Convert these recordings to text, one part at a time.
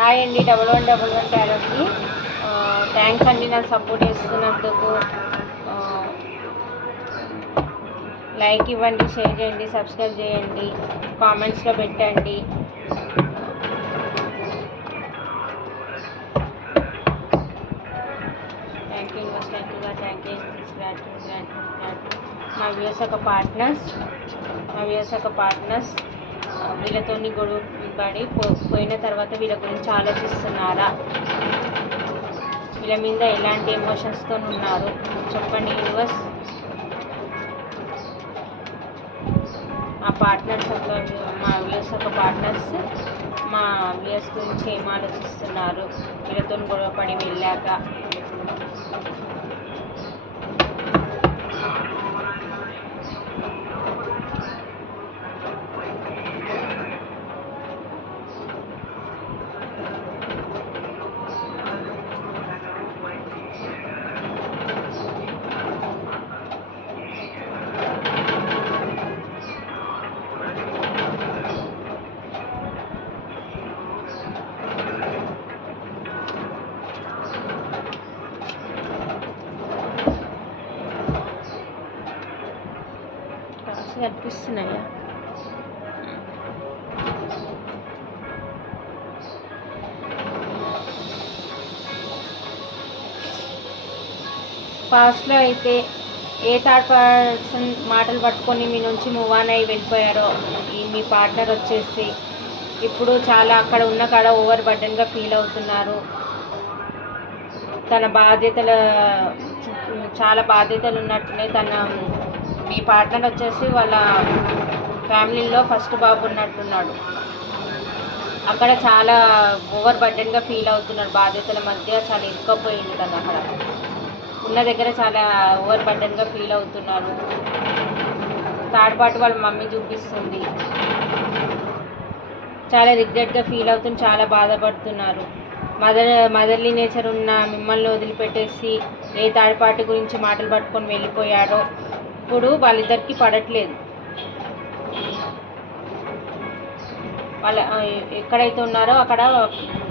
Hi అండి, 1111 టాలెంట్కి thanks అండి. నాకు సపోర్ట్ చేస్తున్నందుకు లైక్ ఇవ్వండి, షేర్ చేయండి, సబ్స్క్రైబ్ చేయండి, కామెంట్స్లో పెట్టండి. Thank you universe, thank you మా వ్యూస్ ఒక పార్ట్నర్స్ వీళ్ళతో గొడవ పడి పోయిన తర్వాత వీళ్ళ గురించి ఆలోచిస్తున్నారా? వీళ్ళ మీద ఎలాంటి ఎమోషన్స్తో ఉన్నారు చెప్పండి యూనివర్స్. మా వ్యూస్ ఒక పార్ట్నర్స్ మా వ్యూస్ గురించి ఏం ఆలోచిస్తున్నారు వీళ్ళతో గొడవపడి వెళ్ళాక? కనిపిస్తున్నాయా? పాస్ట్లో అయితే ఏ థర్డ్ పర్సన్ మాటలు పట్టుకొని మీ నుంచి మూవ్ ఆన్ అయ్యి వెళ్ళిపోయారో మీ పార్ట్నర్ వచ్చేసి ఇప్పుడు చాలా అక్కడ ఉన్న కాడ ఓవర్ బర్డెన్గా ఫీల్ అవుతున్నారు. తన చాలా బాధ్యతలు ఉన్నట్టునే మీ పార్ట్నర్ వచ్చేసి వాళ్ళ ఫ్యామిలీలో ఫస్ట్ బాబు ఉన్నట్టున్నాడు. అక్కడ చాలా ఓవర్ బర్డెన్గా ఫీల్ అవుతున్నాడు. బాధ్యతల మధ్య చాలా ఇరుక్కపోయింది తను. అక్కడ ఉన్న దగ్గర చాలా ఓవర్ బర్డెన్గా ఫీల్ అవుతున్నారు. థర్డ్ పార్టీ వాళ్ళ మమ్మీ చూపిస్తుంది. చాలా రిగ్రెట్గా ఫీల్ అవుతుంది, చాలా బాధపడుతున్నారు. మదర్లీ నేచర్ ఉన్న మిమ్మల్ని వదిలిపెట్టేసి ఏ థర్డ్ పార్టీ గురించి మాటలు పట్టుకొని వెళ్ళిపోయారో ఇప్పుడు వాళ్ళిద్దరికీ పడట్లేదు. వాళ్ళ ఎక్కడైతే ఉన్నారో అక్కడ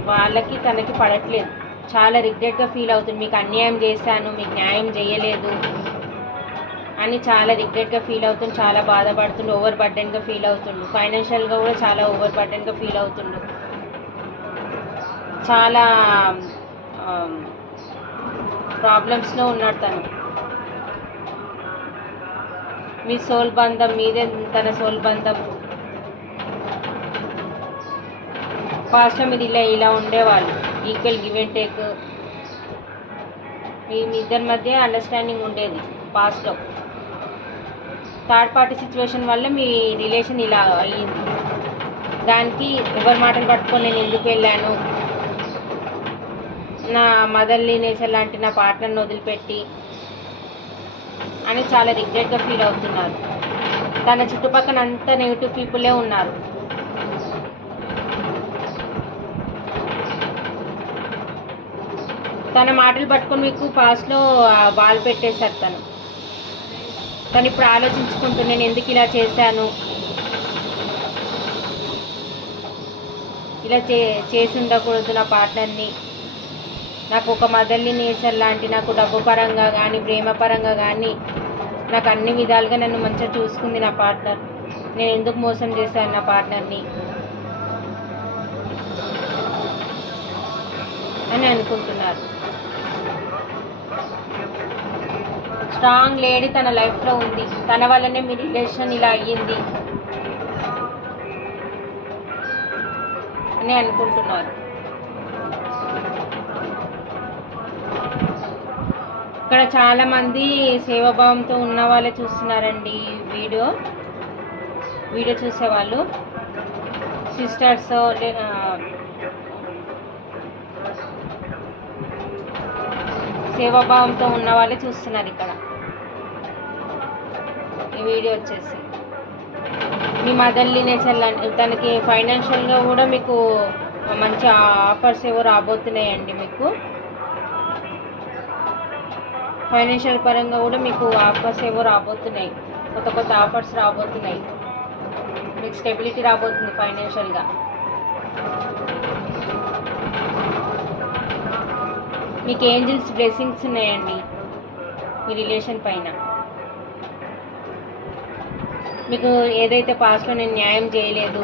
వాళ్ళకి తనకి పడట్లేదు. చాలా రిగ్రెట్గా ఫీల్ అవుతుంది. మీకు అన్యాయం చేశాను, మీకు న్యాయం చేయలేదు అని చాలా రిగ్రెట్గా ఫీల్ అవుతుంది, చాలా బాధపడుతుండు, ఓవర్ బర్డెన్గా ఫీల్ అవుతుండు. ఫైనాన్షియల్గా కూడా చాలా ఓవర్ బర్డెన్గా ఫీల్ అవుతుండు. చాలా ప్రాబ్లమ్స్లో ఉన్నాడు తను. మీ సోల్ బంధం మీదే తన సోల్ బంధం. పాస్ట్లో మీరు ఇలా ఉండేవాళ్ళు, ఈక్వల్ గివ్ అండ్ టేక్. మీ ఇద్దరి మధ్య అండర్స్టాండింగ్ ఉండేది పాస్ట్లో. థర్డ్ పార్టీ సిచ్యువేషన్ వల్ల మీ రిలేషన్ ఇలా అయ్యింది. దానికి ఎవరి మాటలు పట్టుకొని నేను ఎందుకు వెళ్ళాను, నా మదర్లీ నేచర్ లాంటి నా పార్ట్నర్ని వదిలిపెట్టి అని చాలా రిగ్రెట్గా ఫీల్ అవుతున్నారు. తన చుట్టుపక్కల అంతా నెగిటివ్ పీపులే ఉన్నారు. తన మాటలు పట్టుకొని మీకు పాస్ట్లో బాల్ పెట్టేశారు తను. ఇప్పుడు ఆలోచించుకుంటూ నేను ఎందుకు ఇలా చేశాను, ఇలా చేసి ఉండకూడదు నా పార్ట్నర్ని. నాకు ఒక మదర్లీ నేచర్ లాంటి, నాకు డబ్బు పరంగా కానీ ప్రేమ పరంగా కానీ నాకు అన్ని విధాలుగా నన్ను మంచిగా చూసుకుంది నా పార్ట్నర్. నేను ఎందుకు మోసం చేశాను నా పార్ట్నర్ని అని అనుకుంటున్నారు. స్ట్రాంగ్ లేడీ తన లైఫ్లో ఉంది. తన వల్లనే మీ రిలేషన్ ఇలా అయ్యింది అని అనుకుంటున్నారు. ఇక్కడ చాలామంది సేవాభావంతో ఉన్న వాళ్ళే చూస్తున్నారండి వీడియో చూసేవాళ్ళు. సిస్టర్స్ సేవాభావంతో ఉన్న వాళ్ళే చూస్తున్నారు ఇక్కడ ఈ వీడియో వచ్చేసి. మీ మదర్లీ నేచర్ తనకి ఫైనాన్షియల్గా కూడా మీకు మంచి ఆఫర్స్ ఏవో రాబోతున్నాయండి. మీకు ఫైనాన్షియల్ పరంగా కూడా మీకు ఆఫర్స్ ఏవో రాబోతున్నాయి, కొత్త ఆఫర్స్ రాబోతున్నాయి. మీకు స్టెబిలిటీ రాబోతుంది ఫైనాన్షియల్గా. మీకు ఏంజిల్స్ బ్లెస్సింగ్స్ ఉన్నాయండి మీ రిలేషన్ పైన. మీకు ఏదైతే పాస్ట్లో నేను న్యాయం చేయలేదు,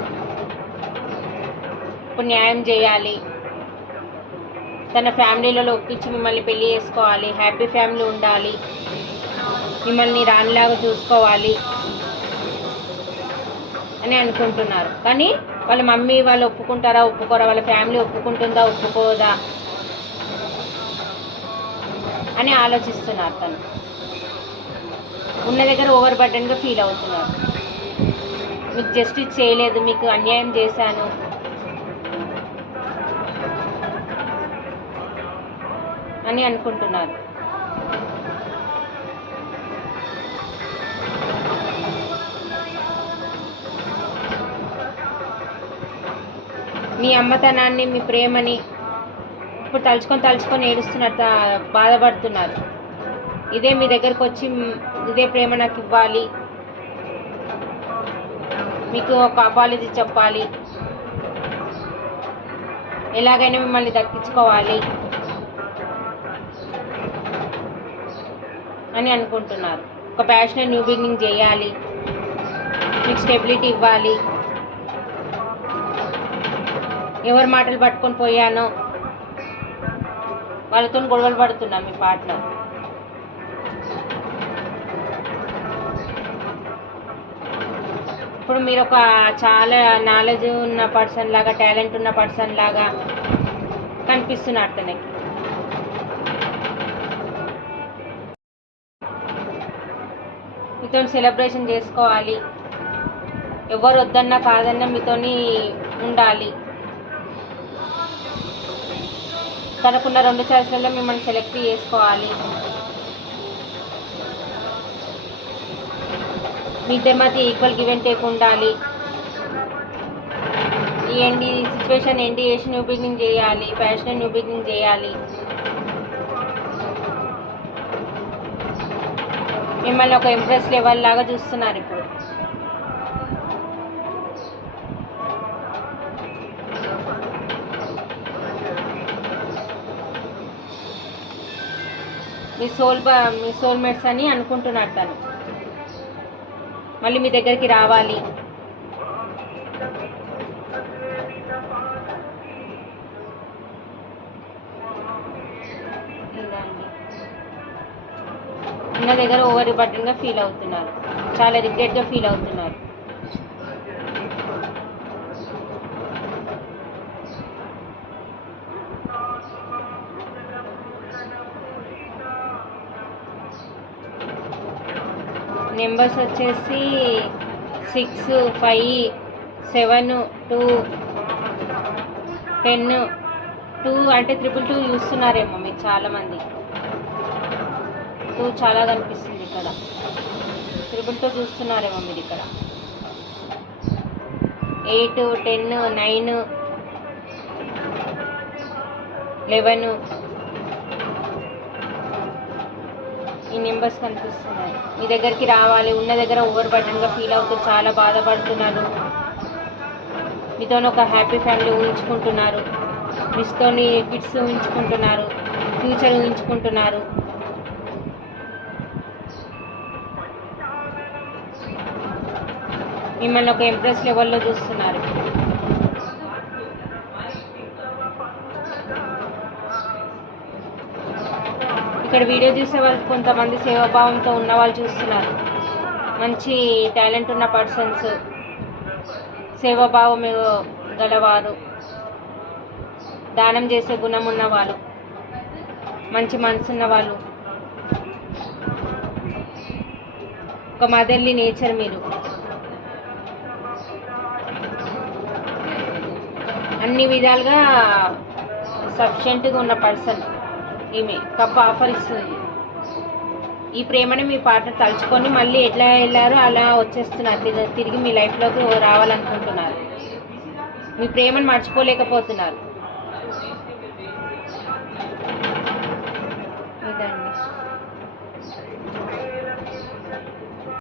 ఇప్పుడు న్యాయం చేయాలి. తన ఫ్యామిలీలలో ఒప్పించి మిమ్మల్ని పెళ్లి చేసుకోవాలి, హ్యాపీ ఫ్యామిలీ ఉండాలి, మిమ్మల్ని రానిలాగా చూసుకోవాలి అని అనుకుంటున్నారు. కానీ వాళ్ళ మమ్మీ వాళ్ళు ఒప్పుకుంటారా ఒప్పుకోరా, వాళ్ళ ఫ్యామిలీ ఒప్పుకుంటుందా ఒప్పుకోదా అని ఆలోచిస్తున్నారు. తను ఉన్న దగ్గర ఓవర్ బర్డెన్గా ఫీల్ అవుతున్నారు. మీకు జస్టిస్ చేయలేదు, మీకు అన్యాయం చేశాను అని అనుకుంటున్నారు. మీ అమ్మతనాన్ని, మీ ప్రేమని ఇప్పుడు తలుచుకొని ఏడుస్తున్నారు, బాధపడుతున్నారు. ఇదే మీ దగ్గరకు వచ్చి ఇదే ప్రేమ నాకు ఇవ్వాలి, మీకు ఒక అపాలజీ చెప్పాలి, ఎలాగైనా మిమ్మల్ని దక్కించుకోవాలి అని అనుకుంటున్నారు. ఒక ప్యాషనెట్ న్యూ బిగినింగ్ చేయాలి, మీకు స్టెబిలిటీ ఇవ్వాలి. ఎవరి మాటలు పట్టుకొని పోయానో వాళ్ళతో గొడవలు పడుతున్నారు మీ పార్ట్నర్. ఇప్పుడు మీరు ఒక చాలా నాలెడ్జ్ ఉన్న పర్సన్ లాగా, టాలెంట్ ఉన్న పర్సన్ లాగా కనిపిస్తున్నారు తనకి. మీతో సెలబ్రేషన్ చేసుకోవాలి, ఎవరు వద్దన్నా కాదన్నా మీతోని ఉండాలి. తనకున్న 2 చాయిస్లలో మిమ్మల్ని సెలెక్ట్ చేసుకోవాలి. మీ ఇద్దరి మధ్య ఈక్వల్ గివ్ అండ్ టేక్ ఉండాలి. ఈ సిచ్యువేషన్ ఎండ్ చేసి న్యూ బిగినింగ్ చేయాలి, ప్యాషనెట్ న్యూ బిగినింగ్ చేయాలి. మిమ్మల్ని ఒక ఇంప్రెస్ లెవెల్ లాగా చూస్తున్నారు ఇప్పుడు. మీ సోల్మేట్స్ అని అనుకుంటున్నారు. తను మళ్ళీ మీ దగ్గరికి రావాలి. ఉన్న దగ్గర ఓవర్ బర్డెన్గా ఫీల్ అవుతున్నారు, చాలా రిగ్రెట్గా ఫీల్ అవుతున్నారు. నెంబర్స్ వచ్చేసి 6, 5, 7, 2, 10. 2 అంటే 222 చూస్తున్నారేమో మీరు చాలామంది. 2 చాలా కనిపిస్తుంది ఇక్కడ. 222 చూస్తున్నారేమో మీరు ఇక్కడ. 8, 10, 9, 11 ఈ నెంబర్స్ కనిపిస్తున్నాయి. మీ దగ్గరికి రావాలి. ఉన్న దగ్గర ఓవర్ బర్డెన్గా ఫీల్ అవుతూ చాలా బాధపడుతున్నారు. మీతో ఒక హ్యాపీ ఫ్యామిలీ ఊహించుకుంటున్నారు, మీతోని కిడ్స్ ఊహించుకుంటున్నారు, ఫ్యూచర్ ఊహించుకుంటున్నారు. మిమ్మల్ని ఒక ఇంప్రెస్ లెవెల్లో చూస్తున్నారు. ఇక్కడ వీడియో చూసే వాళ్ళు కొంతమంది సేవాభావంతో ఉన్న వాళ్ళు చూస్తున్నారు. మంచి టాలెంట్ ఉన్న పర్సన్స్, సేవాభావం గలవారు, దానం చేసే గుణం ఉన్నవాళ్ళు, మంచి మనసున్న వాళ్ళు, ఒక మదర్లీ నేచర్ మీరు. అన్ని విధాలుగా సఫిషియెంట్గా ఉన్న పర్సన్ ఈమె. కప్ ఆఫర్ ఇస్తుంది. ఈ ప్రేమని మీ పార్ట్నర్ తలుచుకొని మళ్ళీ ఎట్లా వెళ్ళారో అలా వచ్చేస్తున్నారు, తిరిగి మీ లైఫ్లోకి రావాలనుకుంటున్నారు. మీ ప్రేమను మర్చిపోలేకపోతున్నారు.